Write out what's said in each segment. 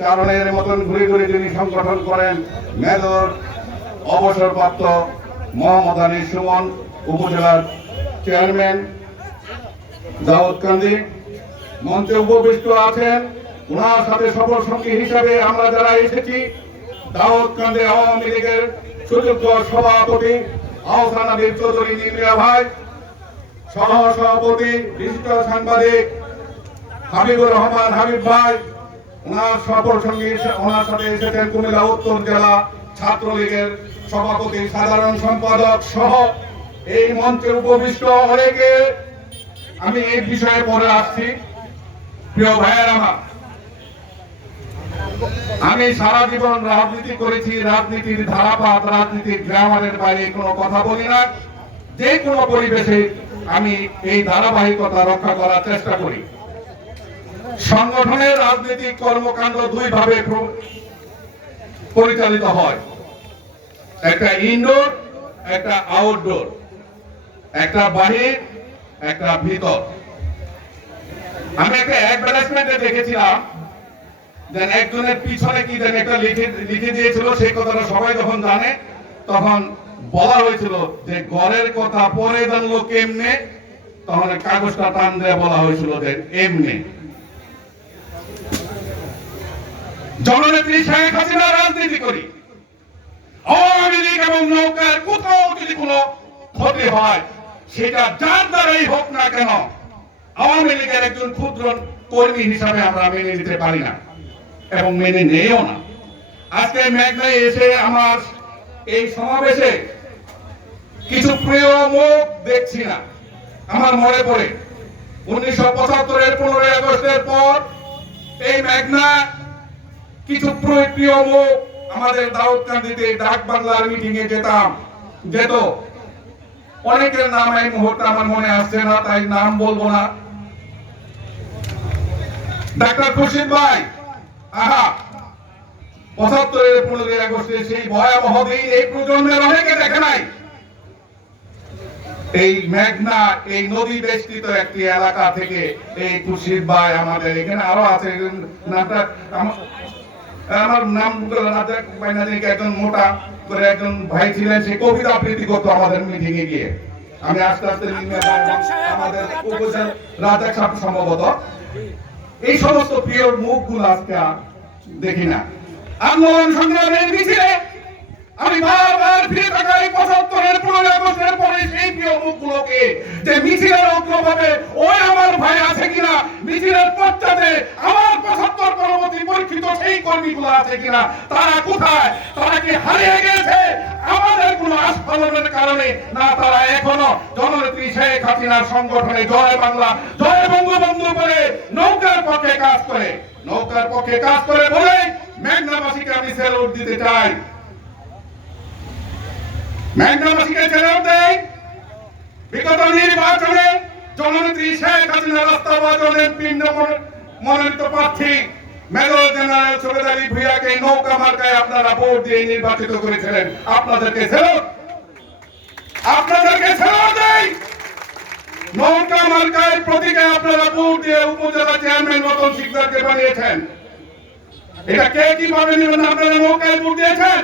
চারণের মতন ঘুরে ঘুরে যিনি সংগঠন করেন মেজর অবসরপ্রাপ্ত মোহাম্মদ আলী সুমন উপজেলার চেয়ারম্যান দাউদকান্দি মঞ্চে উপবিষ্ট আছেন। ওনার সাথে সফর সঙ্গী হিসাবে আমরা যারা এসেছি দাউদকান্দি আওয়ামী লীগের সুযোগ্য সভাপতি আহসান আলীর চৌধুরী নির্মিয়া ভাই, সহ সভাপতি বিশিষ্ট সাংবাদিক হাবিবুর রহমান হাবিব ভাই, ওনার সফর সঙ্গী ওনার সাথে এসেছেন কুমিল্লা উত্তর জেলা ছাত্রলীগের সভাপতি সাধারণ সম্পাদক সহ এই মঞ্চে উপবিষ্ট অনেকে। আমি এই বিষয়ে পরে আসছি। প্রিয় ভাইয়ের আমার, আমি সারা জীবন রাজনীতি করেছি। রাজনীতির ধারাপাত, রাজনীতির গ্রামারের বাইরে কোনো কথা বলি না। যে কোনো পরিবেশে আমি এই ধারাবাহিকতা রক্ষা করার চেষ্টা করি। সংগঠনের রাজনৈতিক কর্মকাণ্ড দুই ভাবে পরিচালিত হয়, একটা ইনডোর, একটা আউটডোর, একটা বাহির, একটা ভিতর। আমি একটা অ্যাডভার্টাইজমেন্টে দেখেছিলাম যে একজনের পিছনে কি যেন একটা লিখে দিয়েছিল, সেই কথাটা সবাই যখন জানে তখন বলা হয়েছিল যে ঘরের কথা পরে জানলো কেমনে, তখন কাগজটা টান দিয়ে বলা হয়েছিল যে এমনি। জননেত্রী শেখ হাসিনা রাজনীতি করি, আওয়ামী লীগ এবং নৌকার কোথাও যদি কোনো ক্ষতি হয় সেটা যার দ্বারাই হোক না কেন আওয়ামী লীগের একজন ক্ষুদ্র কর্মী হিসাবে আমরা মেনে নিতে পারি না এবং মেনে নেইও না। আজকে মেঘনায় এসে আমার এই সমাবেশে কিছু প্রিয় মুখ দেখছি না। আমার মনে পড়ে 1975-এর 15ই আগস্টের পর এই মেঘনা কিছু প্রিয় মুখ আমাদের দাউদকান্দিতে ডাক বাংলার মিটিং এ যেত। অনেকের নাম এই মুহূর্তে আমার মনে আসছে না, তাই নাম বলবো না। ডাক্তার খুরশিদ ভাই, 75-এর 15ই আগস্টে সেই ভয়াবহ দিন এই প্রজন্মের অনেকে দেখে নাই। এই মেঘনা, এই নদী বেষ্টিত একটি এলাকা থেকে এই খুরশিদ ভাই, আমাদের এখানে আরো আছে, আমার নাম একজন মোটা করে একজন ভাই ছিলেন, সে কবিতা আবৃত্তি করতো আমাদের মিটিং এ গিয়ে। আমি আস্তে আস্তে আমাদের উপজেলা রাজাক সাহেব সম্ভবত, এই সমস্ত প্রিয় মুখগুলো আজকে দেখি না। আন্দোলন সংগ্রামের মিছিলে আমি বারবার ফিরে তাকাই 75-এর 15ই আগস্টের পরে সেই প্রিয় মুখগুলোকে, যে মিছিলের অগ্রভাবে ওই আমার ভাই আছে কিনা, মিছিলের পশ্চাতে আমার 75 পরবর্তী পরীক্ষিত সেই কর্মীগুলো আছে কিনা, তারা কোথায়? তারা কি হারিয়ে গেছে আমাদের কোনো আস্ফালনের কারণে, না তারা এখনো জননেত্রী শেখ হাসিনার সংগঠনে জয় বাংলা জয় বঙ্গবন্ধু বলে নৌকার পক্ষে কাজ করে? নৌকার পক্ষে কাজ করে বলে মেঘনাবাসীকে আমি স্যালুট দিতে চাই। মেঘনাবাসীকে স্যালুট দেই। বিগত নির্বাচনে জননেত্রী শেখ হাসিনা রাস্তাবাজনের মনোনীত প্রার্থী মেজর জেনারেল সৈয়দ আলী ভূঁইয়াকে নৌকা মার্কায় আপনারা ভোট দিয়ে নির্বাচিত করেছিলেন। আপনাদেরকে স্যালুট, আপনাদেরকে স্যালুট দেই। নৌকা মার্কায় প্রতীকে আপনারা ভোট দিয়ে উপজেলা চেয়ারম্যান রতন শিকদারকে বানিয়েছেন। এটা কে কিভাবে নেবেন? আপনারা নৌকায় ভোট দিয়েছেন।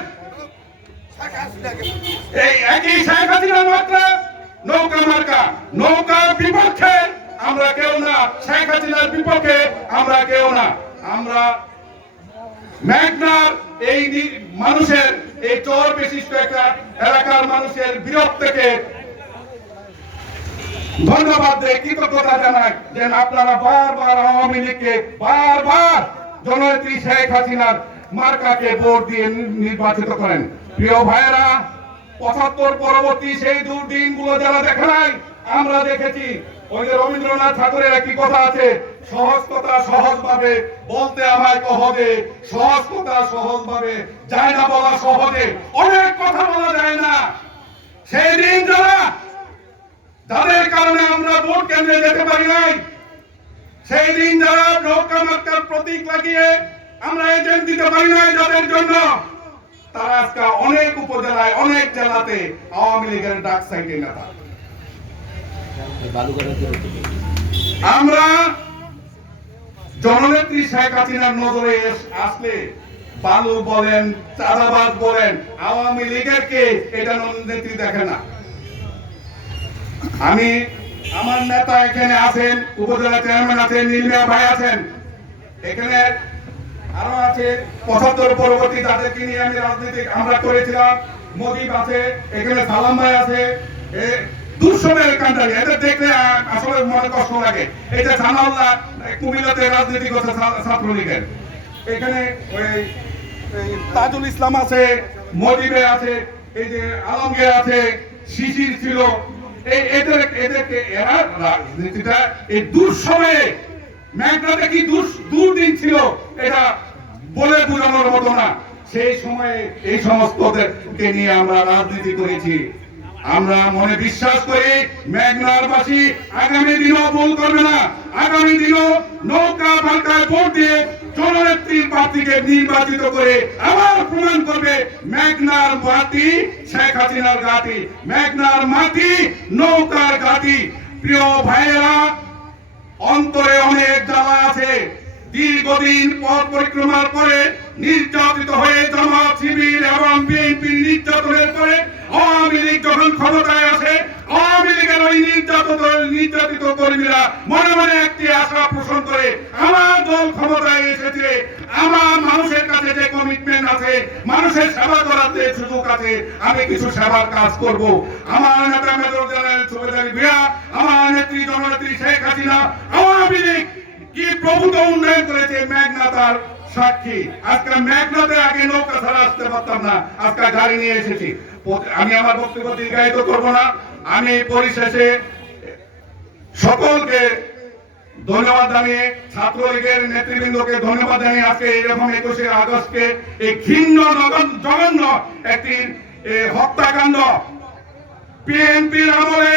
এই একই শেখ হাসিনা মার্কা, নৌকা মার্কা। নৌকার বিপক্ষে আমরা কেউ না, শেখ হাসিনার বিপক্ষে আমরা কেউ না। আমরা মেঘনার এই মানুষের, এই চর বিশিষ্ট একটা এলাকার মানুষের বিরক্তকে ধন্যবাদ দেয়, কৃতজ্ঞতা জানাই যে আপনারা বারবার আওয়ামী লীগকে, বারবার জননেত্রী শেখ হাসিনার মার্কাকে ভোট দিয়ে নির্বাচিত করেন। প্রিয় ভাইয়েরা, 75 পরবর্তী সেই দুর্দিনগুলো যারা দেখে নাই, আমরা দেখেছি। ওই যে রবীন্দ্রনাথ ঠাকুরের একটি কথা আছে, সহজ কথা সহজ ভাবে বলতে আমায় কহদে, সহজ কথা সহজ ভাবে যায় না বলা সহজে। অনেক কথা বলা যায় না। সেই দিন যাদের কারণে আমরা ভোট কেন্দ্রে যেতে পারি নাই, সেই দিন যারা নৌকা মার্কার প্রতীক লাগিয়ে আমরা এজেন্ট দিতে পারি নাই যাদের জন্য, তারা আজকে অনেক উপজেলায়, অনেক জেলাতে আওয়ামী লীগের ডাক সাইডে নেতা। আমরা জননেত্রী শেখ হাসিনার নজরে আসলে বালু বলেন, চাঁদাবাজ বলেন, আওয়ামী লীগের কে এটা নেত্রী দেখে না। আমি আমার নেতা এখানে আছেন, উপজেলা চেয়ারম্যান আছেন, নীলমিয়া ভাই আছেন, এখানে আরো আছে ৭৫ পরবর্তী যাদেরকে নিয়ে আমি রাজনীতি আমরা করেছিলাম, মজিব আছে, এখানে সালাম ভাই আছে, দুঃসময়ের কান্ডারি, এদের দেখলে আসলে মনে কষ্ট লাগে। এই যে সানাউল্লাহ কুমিল্লাতে রাজনীতি করছে ছাত্রলীগের, এখানে ওই তাজুল ইসলাম আছে, মজিবে আছে, এই যে আলমগীর আছে, শিশির ছিল, এদেরকে এরা রাজনীতিটা এই দুঃসময়ে মেঘনাতে কি দুর্দিন ছিল এটা বলে বোঝানোর মতো না। সেই সময়ে এই সমস্তদেরকে নিয়ে আমরা রাজনীতি করেছি। আমরা মনে বিশ্বাস করি মেঘনারবাসী আগামী দিনও ভুল করবে না। আগামী দিনও নৌকা মার্কায় ভোট দিয়ে জননেত্রীর প্রার্থীকে নির্বাচিত করে আবার প্রমাণ করবে মেঘনার মাটি শেখ হাসিনার ঘাঁটি, মেঘনার মাটি নৌকার ঘাঁটি। প্রিয় ভাইয়েরা, অন্তরে অনেক জ্বালা আছে। দীর্ঘদিন পথ পরিক্রমার পরে নির্যাতিত হয়ে জামাত, শিবির এবং বিএনপির নির্যাতনের পরে আওয়ামী লীগ যখন ক্ষমতায় আসে, আওয়ামী লীগের ওই নির্যাতিত কর্মীরা মনে মনে একটি আশা পোষণ করে, আমার দল ক্ষমতায় এসেছে, আমার মানুষের কাছে যে কমিটমেন্ট আছে, মানুষের সেবা করার যে সুযোগ আছে, আমি কিছু সেবার কাজ করব। আমার নেতা মেজর জেনারেল সুবেদার ভূঁইয়া, আমার নেত্রী জননেত্রী শেখ হাসিনা, আওয়ামী লীগ কি প্রভূত উন্নয়ন করেছে মেঘনা তার সাক্ষী। আজকে মেঘনাতে আগে নৌকা ছাড়া আসতে পারতাম না, আজকে গাড়ি নিয়ে এসেছি। আমি আমার বক্তব্য দীর্ঘায়িত করব না। আমি পরিশেষে সকলকে ধন্যবাদ জানিয়ে, ছাত্রলীগের নেতৃবৃন্দকে ধন্যবাদ জানিয়ে আজকে এইরকম 21শে আগস্টকে এই ঘৃণ্য জঘন্য একটি হত্যাকাণ্ড, বিএনপির আমলে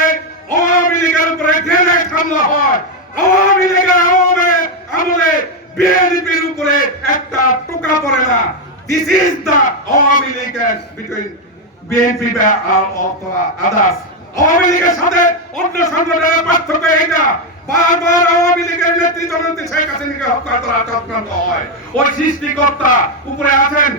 আওয়ামী লীগের উপরে গ্রেনেড হামলা হয়, আওয়ামী লীগের আমলে বিএনপির উপরে একটা টোকা পড়ে না। This is the Awami League between BNP অথবা আদার্স। আওয়ামী লীগের সাথে অন্য সংগঠনের পার্থক্য এটা, বারবার আওয়ামী লীগের নেতৃত্ব শেখ হাসিনাকে হত্যা করার চক্রান্ত হয়। ওই সৃষ্টিকর্তা উপরে আছেন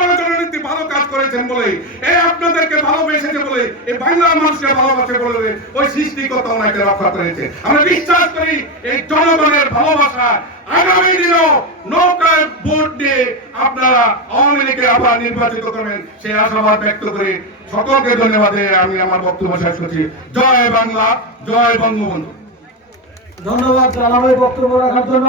বলে জননেত্রী ভালো কাজ করেছেন বলে, এই আপনাদেরকে ভালোবেসেছে বলে, এই বাংলার মানুষকে ভালোবাসে বলে ওই সৃষ্টিকর্তা ওনাকে রক্ষা করেছে। আমরা বিশ্বাস করি এই জনগণের ভালোবাসা আগামী দিনেও নৌকায় ভোট দিয়ে আপনারা আওয়ামী লীগকে আবার নির্বাচিত করবেন, সেই আশাবাদ ব্যক্ত করে সকলকে ধন্যবাদ দিয়ে আমি আমার বক্তব্য শেষ করছি। জয় বাংলা, জয় বঙ্গবন্ধু। ধন্যবাদ জানাবো বক্তব্য রাখার জন্য।